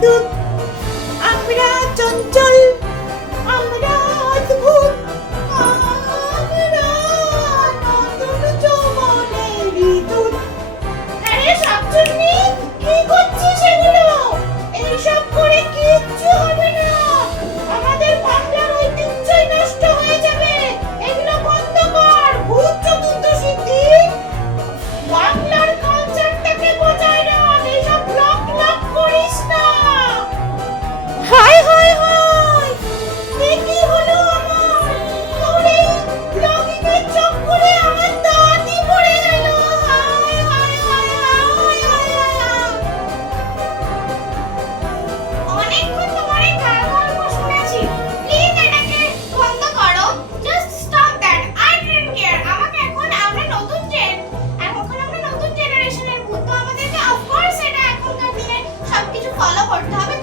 বিদ্যুৎ, আমরা চঞ্চল, আমরা অদ্ভুত, আমরা নতুন যৌবনের ঋতুর। আরে শাকচুন্নি, কি করছিস এগুলো? এইসব করে কিচ্ছু হবে না, আমাদের বাংলার ঐতিহ্যই নষ্ট হয়ে যাবে। এগুলো বন্ধ কর, ভূত চতুর্দশীতে বাংলার কালচারটাকে বজায় রাখ, এইসব ব্লক ব্লক করিস না। হায় হায় হায়, এ কি হলো আমার? তোর এই ব্লগিংয়ের চক্করে আমার দাঁতই পড়ে গেল। হায় হায় হায় হায় হায় হায়। অনেকক্ষণ তোমার এই গালগল্প শুনেছি, প্লিজ এটাকে বন্ধ করো। Just stop that, I don't care. আমাকে এখন আমরা নতুন জেনারেশনের ভূত, তো আমাদেরকে অফকোর্স এটা এখনকার দিনে সবকিছু ফলো করতে হবে।